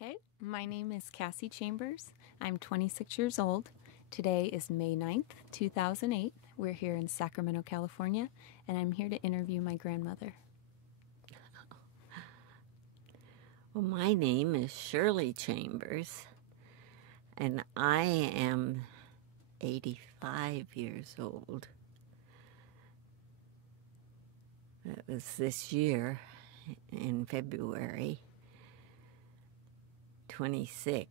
Okay, my name is Cassie Chambers. I'm 26 years old. Today is May 9th, 2008. We're here in Sacramento, California, and I'm here to interview my grandmother. Well, my name is Shirley Chambers, and I am 85 years old. That was this year in February 26th.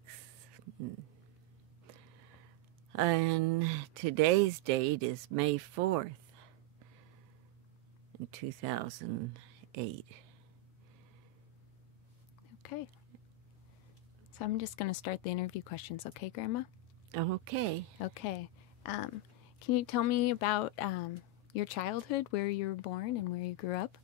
And today's date is May 4th in 2008. Okay. So I'm just going to start the interview questions, okay, Grandma? Okay. Okay. Can you tell me about your childhood, where you were born and where you grew up?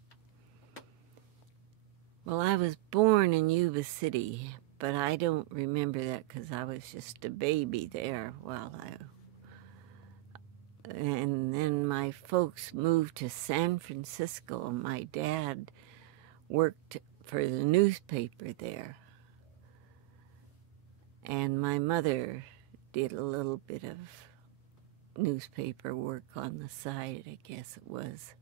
Well, I was born in Yuba City, but I don't remember that because I was just a baby there and then my folks moved to San Francisco. My dad worked for the newspaper there, and my mother did a little bit of newspaper work on the side, I guess it was.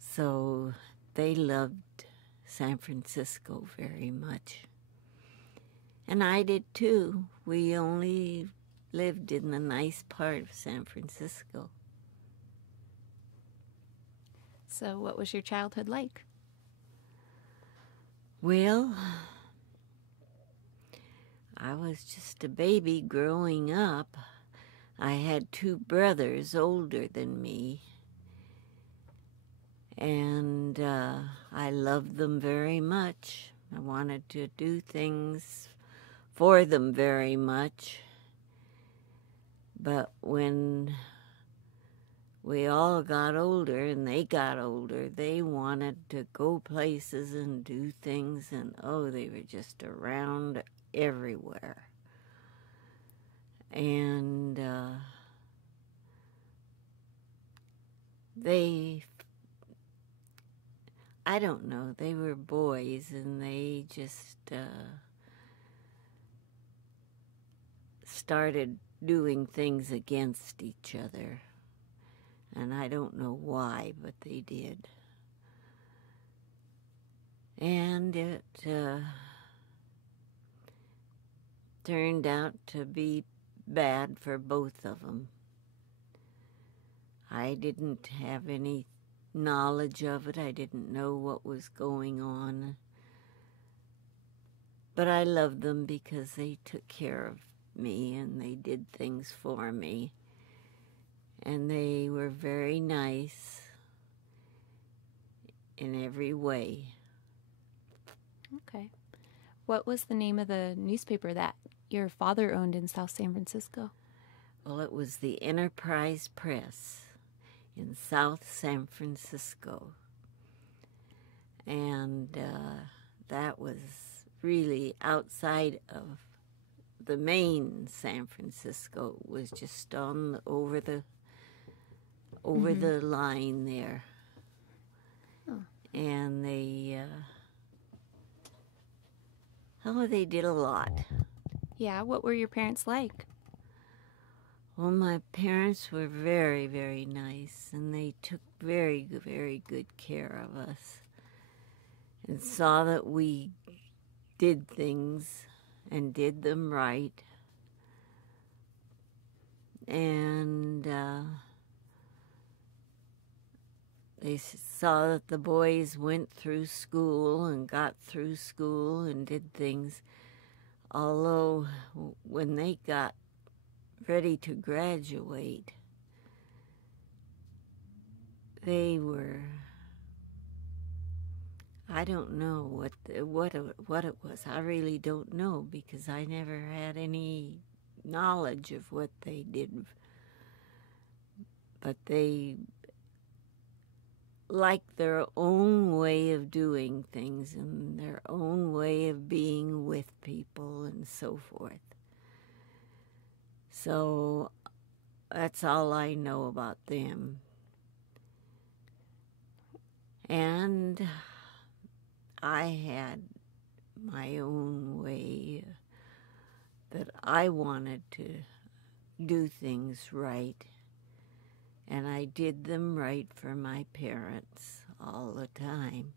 So they loved San Francisco very much. And I did too. We only lived in the nice part of San Francisco. So what was your childhood like? Well, I was just a baby growing up. I had two brothers older than me, and I loved them very much. I wanted to do things for them very much. But when we all got older and they got older, they wanted to go places and do things, and they were just around everywhere. And I don't know, they were boys, and they just started doing things against each other. And I don't know why, but they did. And it turned out to be bad for both of them. I didn't have any knowledge of it. I didn't know what was going on. But I loved them because they took care of me and they did things for me. And they were very nice in every way. Okay. What was the name of the newspaper that your father owned in South San Francisco? Well, it was the Enterprise Press in South San Francisco. And that was really outside of the main San Francisco. It was just over the line there. Oh. And they did a lot. Yeah, what were your parents like? Well, my parents were very, very nice, and they took very, very good care of us and saw that we did things and did them right. And they saw that the boys went through school and got through school and did things. Although when they got ready to graduate, they were, I don't know what it was. I really don't know because I never had any knowledge of what they did. But they liked their own way of doing things and their own way of being with people and so forth. So that's all I know about them. And I had my own way, that I wanted to do things right. And I did them right for my parents all the time.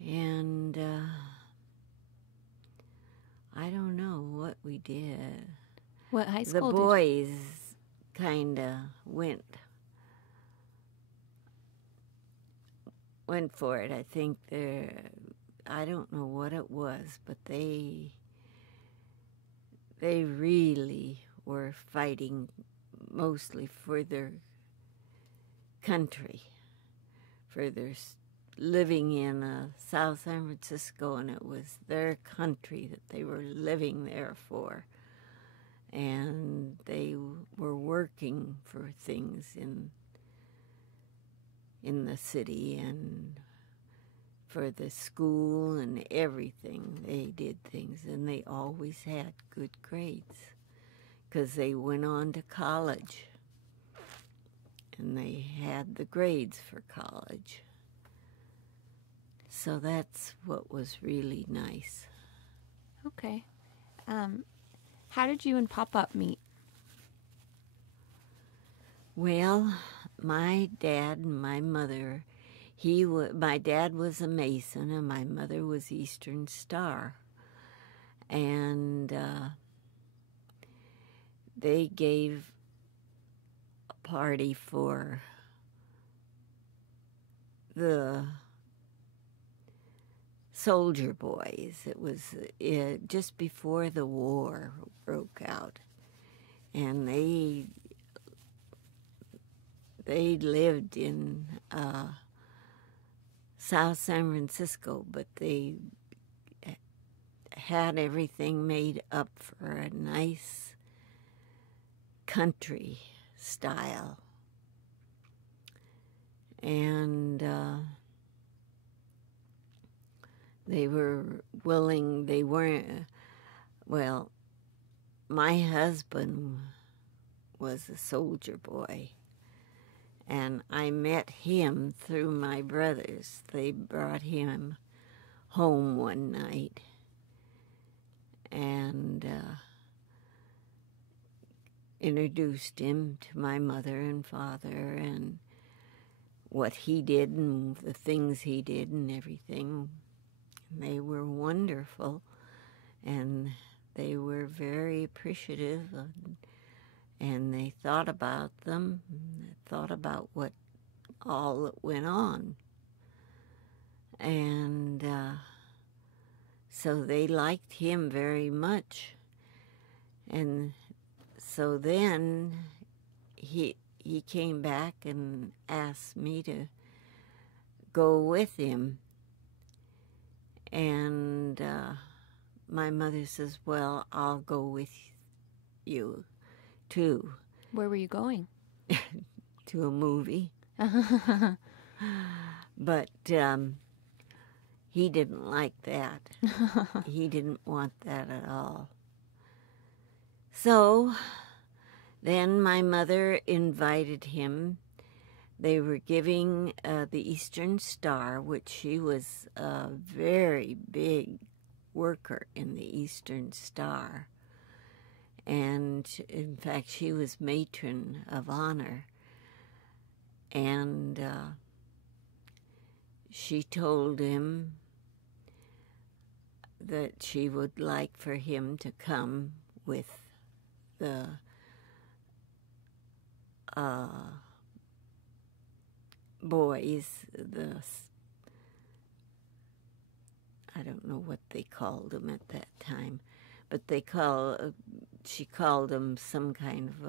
And I don't know what we did. What high school The boys kind of went for it. I think I don't know what it was, but they really were fighting mostly for their country, for their living in South San Francisco, and it was their country that they were living there for. And they were working for things in the city and for the school and everything. They did things, and they always had good grades because they went on to college, and they had the grades for college. So that's what was really nice. Okay. How did you and Pop-Up meet? Well, my dad and my mother, my dad was a Mason and my mother was Eastern Star. And they gave a party for the soldier boys. It was just before the war broke out. And they lived in South San Francisco, but they had everything made up for a nice country style. And they were willing, they weren't, well, my husband was a soldier boy, and I met him through my brothers. They brought him home one night and introduced him to my mother and father and what he did and the things he did and everything. They were wonderful, and they were very appreciative, and they thought about them, and thought about what all that went on. And so they liked him very much. And so then he came back and asked me to go with him. And my mother says, well, I'll go with you, too. Where were you going? To a movie. But he didn't like that. He didn't want that at all. So then my mother invited him. They were giving the Eastern Star, which she was a very big worker in the Eastern Star. And in fact, she was matron of honor. And she told him that she would like for him to come with the boys, I don't know what they called them at that time, but she called them some kind of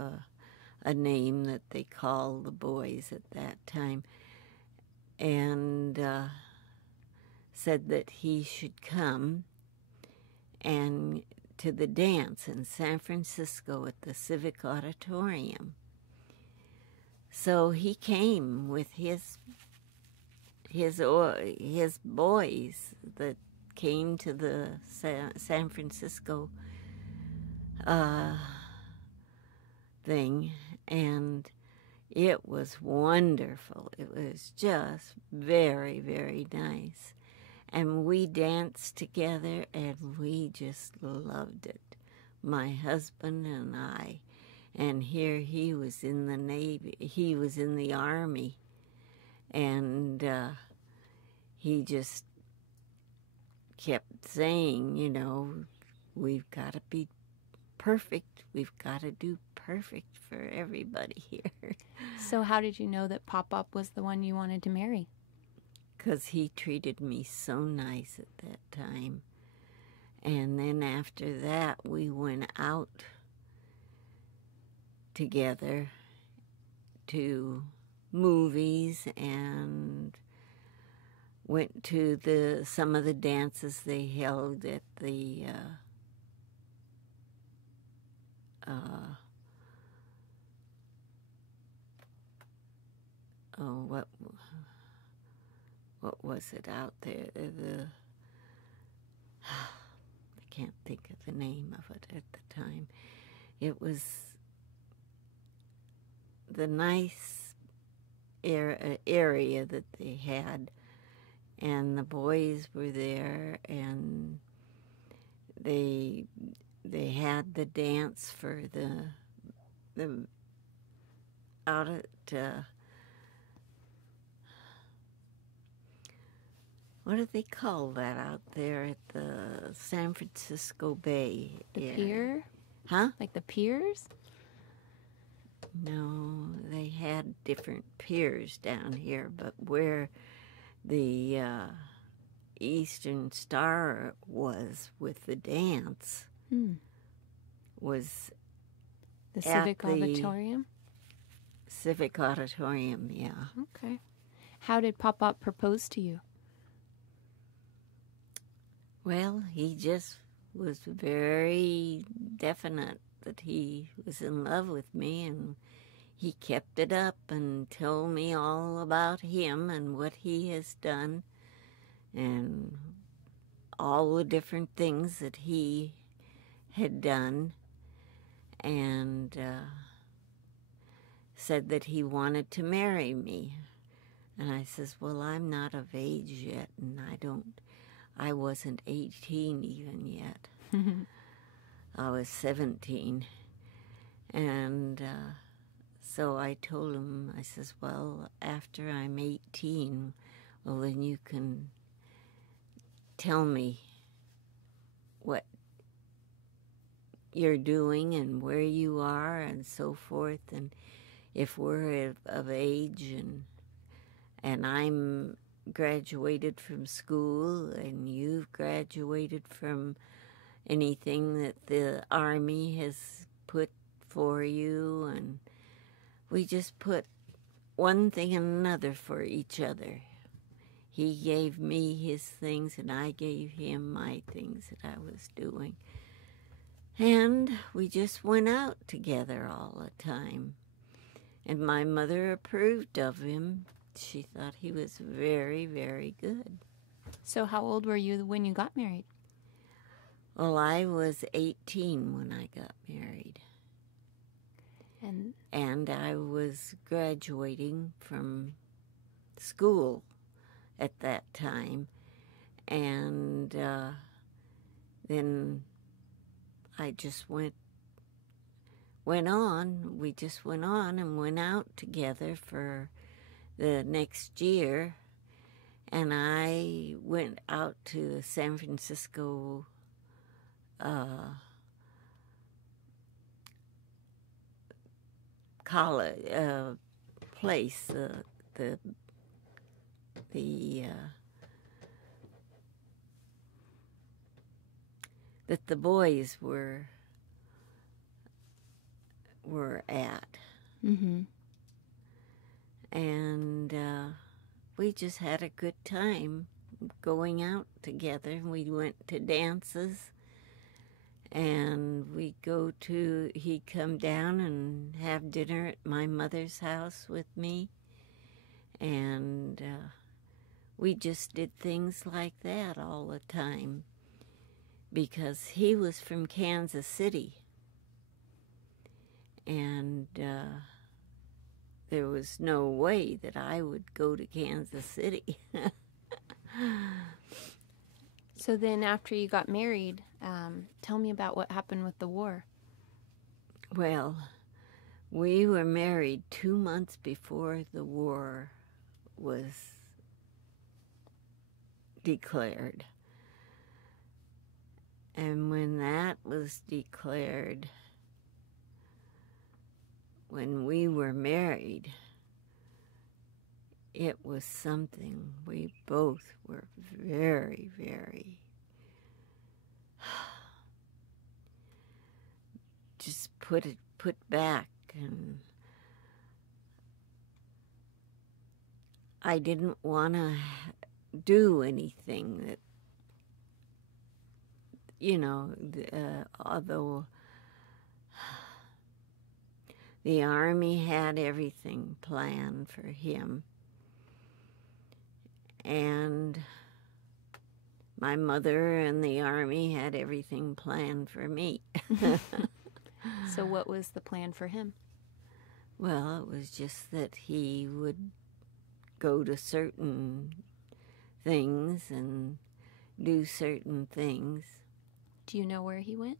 a name that they called the boys at that time, and said that he should come and to the dance in San Francisco at the Civic Auditorium. So he came with his boys that came to the San Francisco thing, and It was wonderful. It was just very, very nice. And we danced together, and we just loved it, my husband and I. And here he was in the Navy, he was in the Army, and he just kept saying, you know, we've got to be perfect. We've got to do perfect for everybody here. So how did you know that Pop-Up was the one you wanted to marry? Because he treated me so nice at that time. And then after that, we went out together to movies and went to some of the dances they held at the what was it out there? I can't think of the name of it at the time. It was the nice area that they had, and the boys were there, and they had the dance for the out at what do they call that out there at the San Francisco Bay area? The pier? Huh? Like the piers? No, they had different piers down here, but where the Eastern Star was with the dance was the Civic Auditorium? Civic Auditorium, yeah. Okay. How did Pop-Up propose to you? Well, he just was very definite that he was in love with me, and he kept it up and told me all about him and what he has done and all the different things that he had done, and said that he wanted to marry me. And I says, well, I'm not of age yet, and I wasn't 18 even yet. I was 17. And so I told him, I says, well, after I'm 18, well, then you can tell me what you're doing and where you are and so forth, and if we're of age, and I'm graduated from school and you've graduated from anything that the Army has put for you, and we just put one thing and another for each other. He gave me his things and I gave him my things that I was doing. And we just went out together all the time. And my mother approved of him. She thought he was very, very good. So how old were you when you got married? Well, I was 18 when I got married. And I was graduating from school at that time. And then I just went on. We just went on and went out together for the next year. And I went out to San Francisco college place, that the boys were at. Mm-hmm. And we just had a good time going out together. We went to dances, and he'd come down and have dinner at my mother's house with me, and we just did things like that all the time, because he was from Kansas City, and there was no way that I would go to Kansas City. So then after you got married, tell me about what happened with the war. Well, we were married 2 months before the war was declared. And when that was declared, when we were married, it was something we both were very, very just put back, and I didn't want to do anything that, although the Army had everything planned for him, and my mother and the Army had everything planned for me. So what was the plan for him? Well, it was just that he would go to certain things and do certain things. Do you know where he went?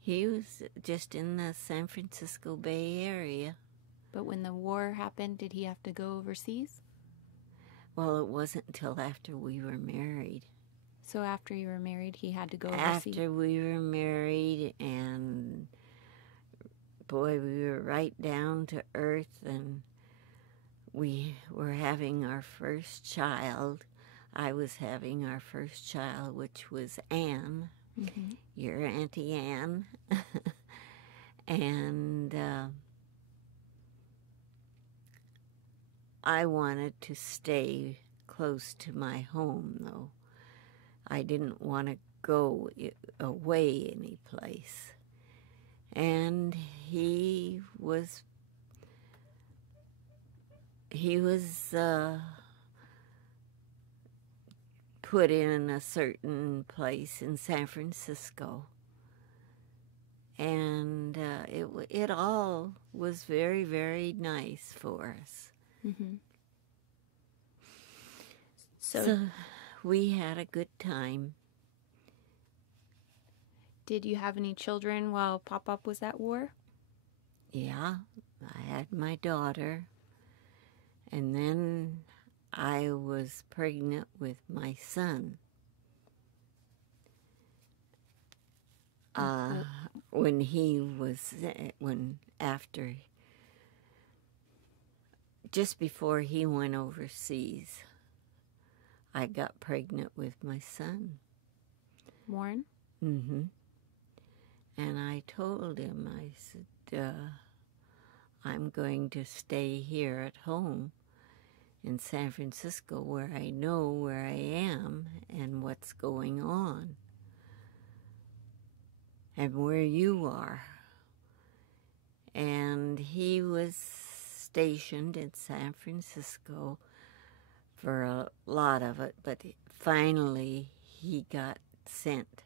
He was just in the San Francisco Bay Area. But when the war happened, did he have to go overseas? Well, it wasn't until after we were married. So after you were married, he had to go overseas? After we were married, and boy, we were right down to earth, and we were having our first child. I was having our first child, which was Anne, your Auntie Anne. And I wanted to stay close to my home, though. I didn't want to go away any place. And he was put in a certain place in San Francisco. And it all was very, very nice for us. Mm-hmm. So we had a good time. Did you have any children while Pop-Up was at war? Yeah, I had my daughter. And then I was pregnant with my son. Just before he went overseas, I got pregnant with my son. Warren? Mm-hmm. And I told him, I said, I'm going to stay here at home in San Francisco where I know where I am and what's going on and where you are. And he was stationed in San Francisco for a lot of it, but finally he got sent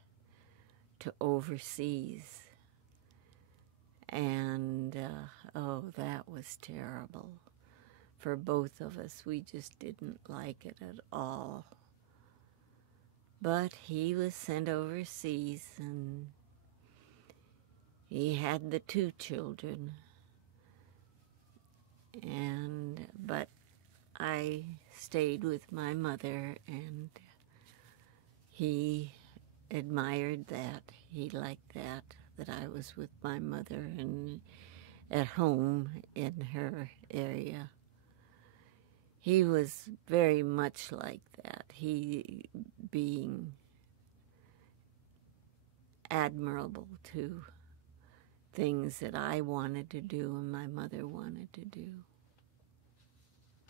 to overseas. And, that was terrible. For both of us, we just didn't like it at all. But he was sent overseas, and he had the 2 children. But I stayed with my mother, and he admired that. He liked that I was with my mother and at home in her area. He was very much like that, he being admirable to things that I wanted to do and my mother wanted to do.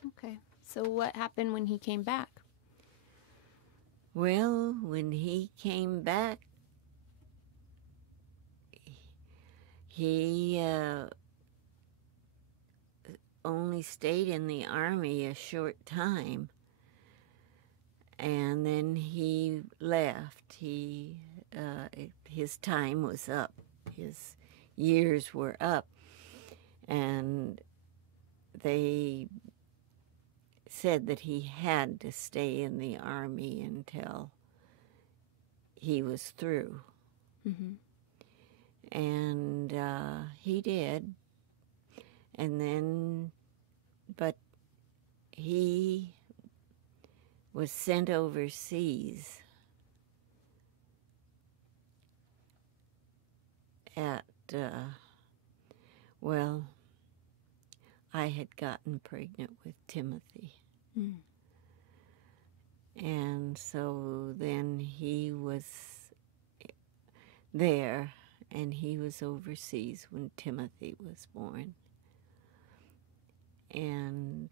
Okay. So what happened when he came back? Well, when he came back, he only stayed in the Army a short time, and then he left. His time was up. His years were up, and they said that he had to stay in the Army until he was through. Mm-hmm. And he did. And then, but he was sent overseas at, well, I had gotten pregnant with Timothy. Mm. And so then he was there, and he was overseas when Timothy was born. And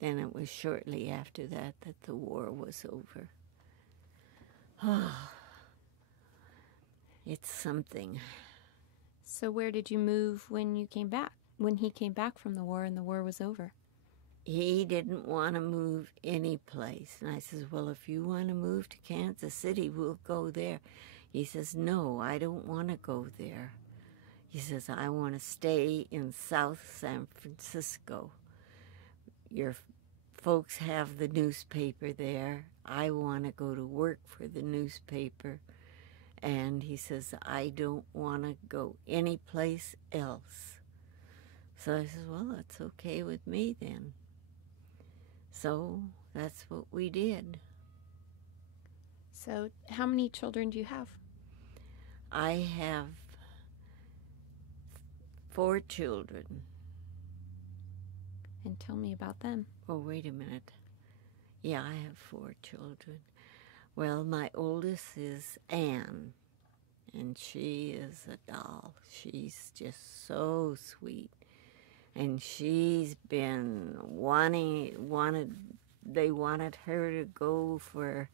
then it was shortly after that that the war was over. Oh, it's something. So where did you move when you came back? When he came back from the war and the war was over? He didn't want to move any place. And I says, well, if you want to move to Kansas City, we'll go there. He says, no, I don't want to go there. He says, I want to stay in South San Francisco. Your folks have the newspaper there. I want to go to work for the newspaper. And he says, I don't want to go anyplace else. So I said, well, that's okay with me then. So that's what we did. So how many children do you have? I have 4 children. And tell me about them. Oh, wait a minute. Yeah, I have 4 children. Well, my oldest is Anne, and she is a doll. She's just so sweet. And she's been they wanted her to go for,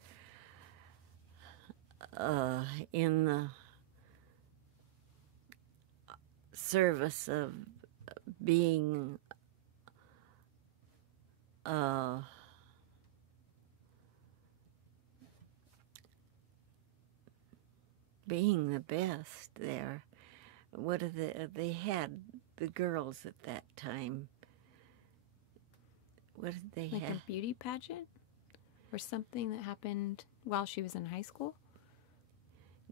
in the service of being being the best there. What are they had the girls at that time? What did they Like have? a beauty pageant? Or something that happened while she was in high school?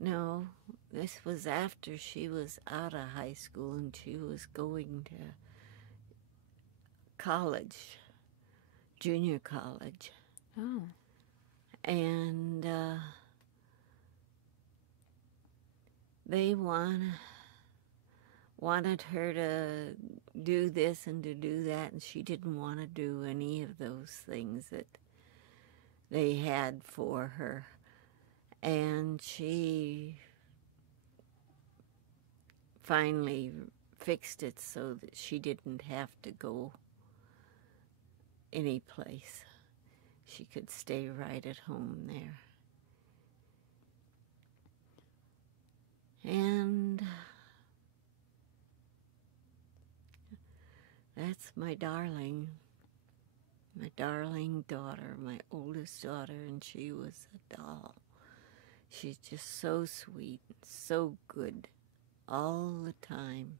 No, this was after she was out of high school and she was going to college, junior college. Oh. And they wanted her to do this and to do that, and she didn't want to do any of those things that they had for her. And she finally fixed it so that she didn't have to go any place. She could stay right at home there. And that's my darling daughter, my oldest daughter, and she was a doll. She's just so sweet, so good, all the time.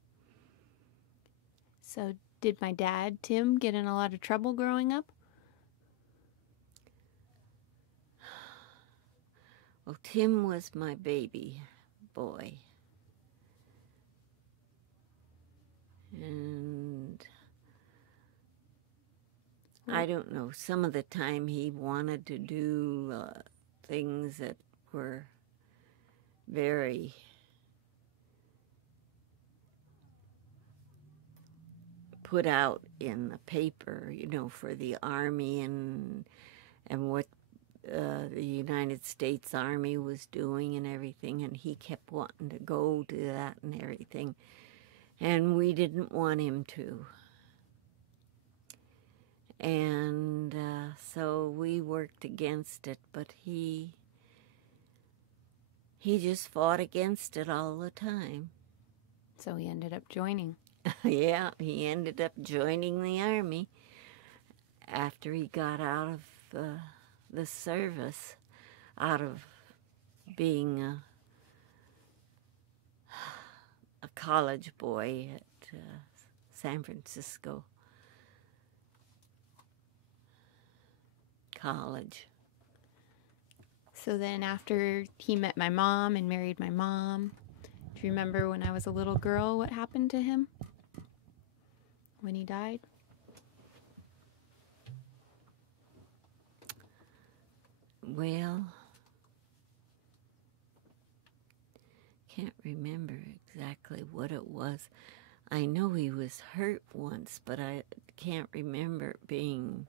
So did my dad, Tim, get in a lot of trouble growing up? Well, Tim was my baby boy. And I don't know, some of the time he wanted to do things that were very put out in the paper, you know, for the Army and what the United States Army was doing and everything, and he kept wanting to go to that and everything, and we didn't want him to. And so we worked against it, but he just fought against it all the time. So he ended up joining. Yeah, he ended up joining the Army after he got out of the service, out of being a college boy at San Francisco. college. So then after he met my mom and married my mom, do you remember when I was a little girl what happened to him when he died? Well, can't remember exactly what it was. I know he was hurt once, but I can't remember it being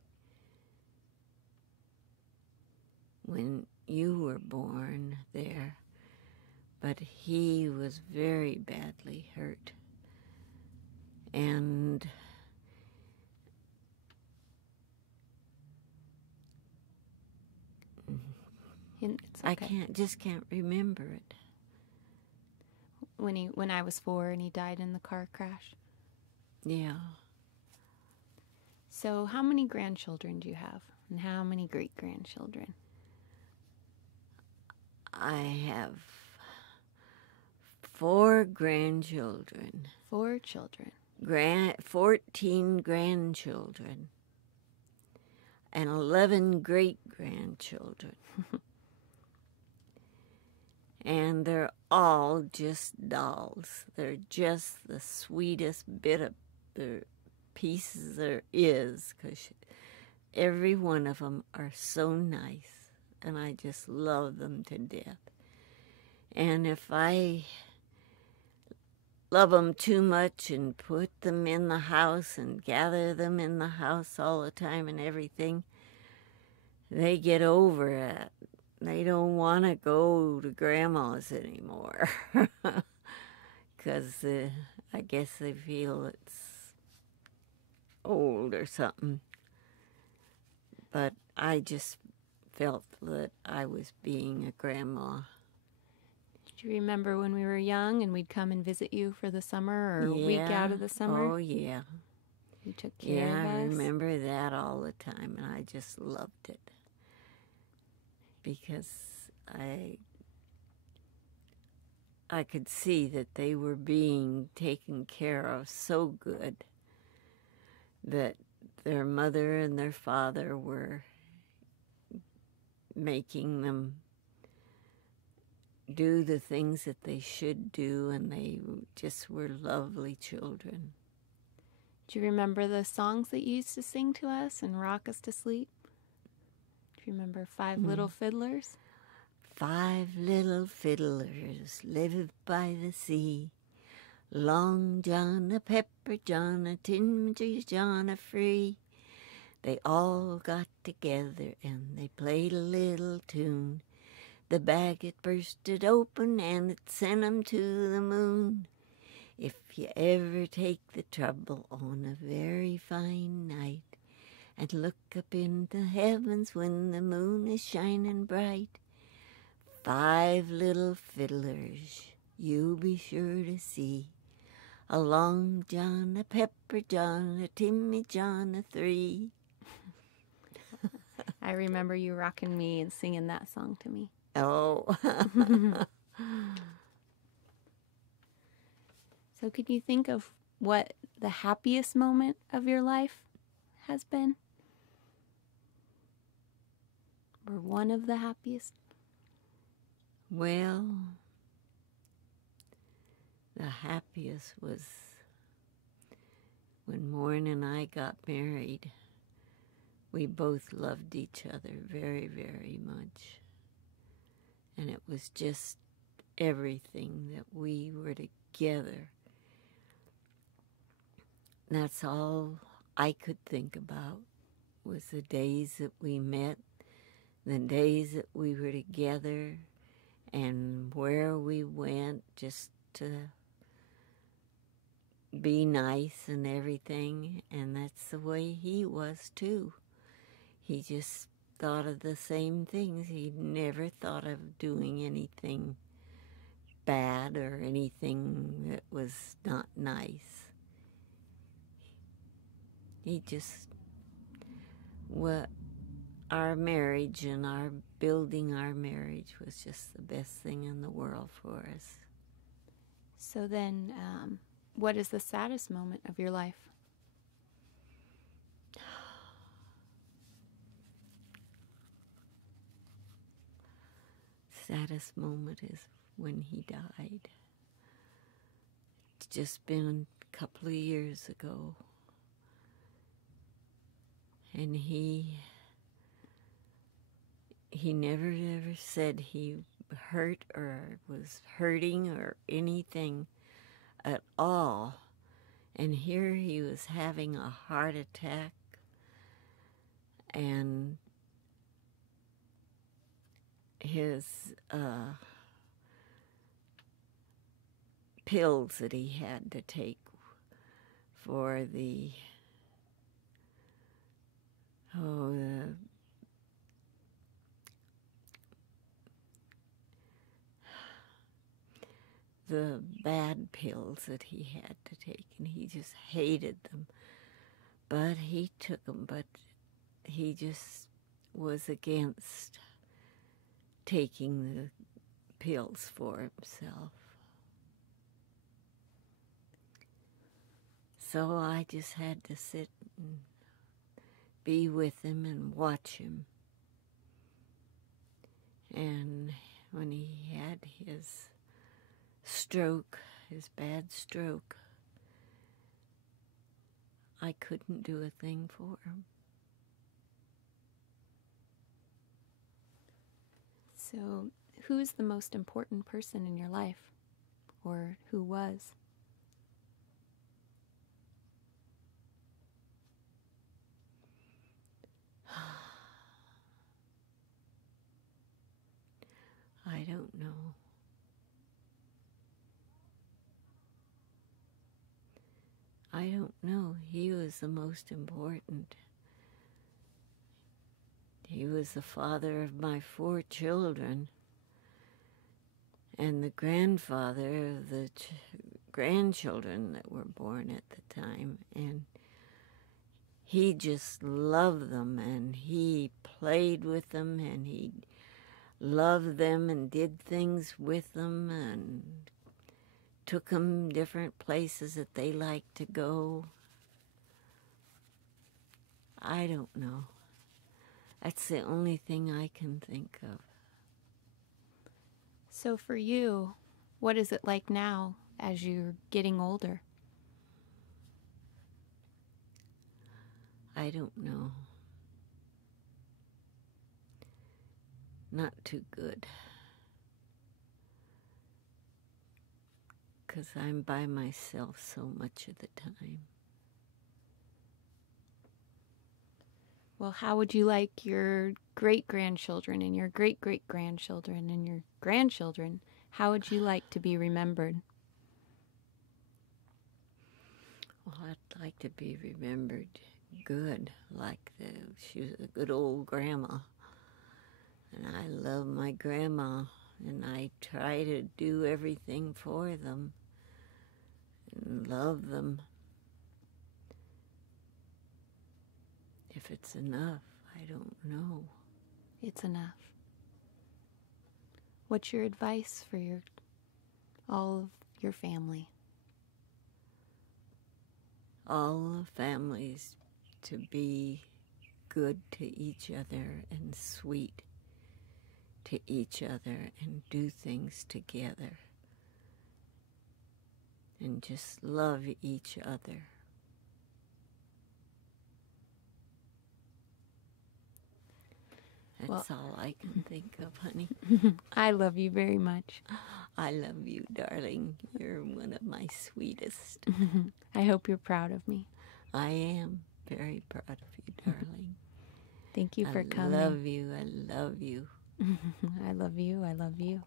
when you were born there. But he was very badly hurt. And It's okay. I just can't remember it. When I was 4 and he died in the car crash. Yeah. So how many grandchildren do you have? And how many great-grandchildren? I have 4 grandchildren. 4 children. 14 grandchildren. And 11 great-grandchildren. And they're all just dolls. They're just the sweetest bit of the pieces there is, because every one of them are so nice, and I just love them to death. And if I love them too much and put them in the house and gather them in the house all the time and everything, they get over it. They don't want to go to Grandma's anymore because I guess they feel it's old or something. But I just felt that I was being a grandma. Do you remember when we were young and we'd come and visit you for the summer or a week out of the summer? Oh, yeah. You took care of us? Yeah, I remember that all the time, and I just loved it. Because I could see that they were being taken care of so good that their mother and their father were making them do the things that they should do, and they just were lovely children. Do you remember the songs that you used to sing to us and rock us to sleep? Do you remember 5 Little Fiddlers? 5 little fiddlers lived by the sea. Long John, a Pepper John, a Ginger John, a Free. They all got together and they played a little tune. The bag it bursted open and it sent 'em to the moon. If you ever take the trouble on a very fine night and look up in the heavens when the moon is shining bright, 5 little fiddlers you'll be sure to see. A Long John, a Pepper John, a Timmy John, a 3. I remember you rocking me and singing that song to me. Oh. So could you think of what the happiest moment of your life has been? Or one of the happiest? Well, the happiest was when Maureen and I got married. We both loved each other very, very much. And it was just everything that we were together. That's all I could think about was the days that we met, the days that we were together, and where we went just to be nice and everything. And that's the way he was, too. He just thought of the same things. He never thought of doing anything bad or anything that was not nice. He just, our marriage and our building our marriage was just the best thing in the world for us. So then, what is the saddest moment of your life? saddest moment is when he died. It's just been a couple of years ago. And he never ever said he hurt or was hurting or anything at all. And here he was having a heart attack, and his pills that he had to take for the bad pills that he had to take, and he just hated them. But he took them, but he just was against taking the pills for himself. So I just had to sit and be with him and watch him. And when he had his stroke, his bad stroke, I couldn't do a thing for him. So, who's the most important person in your life? Or who was? I don't know. I don't know. He was the most important. He was the father of my 4 children and the grandfather of the grandchildren that were born at the time. And he just loved them, and he played with them, and he loved them and did things with them and took them different places that they liked to go. I don't know. That's the only thing I can think of. So for you, what is it like now as you're getting older? I don't know. Not too good. 'Cause I'm by myself so much of the time. Well, how would you like your great-grandchildren and your great-great-grandchildren and your grandchildren, how would you like to be remembered? Well, I'd like to be remembered good, like she was a good old grandma. And I love my grandma, and I try to do everything for them and love them. If it's enough, I don't know. It's enough. What's your advice for all of your family? All the families to be good to each other and sweet to each other and do things together and just love each other. That's all I can think of, honey. I love you very much. I love you, darling. You're one of my sweetest. I hope you're proud of me. I am very proud of you, darling. Thank you for coming. I love you. I love you. I love you. I love you.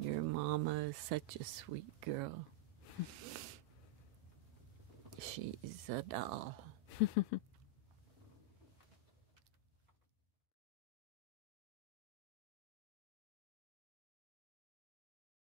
Your mama is such a sweet girl. She's a doll.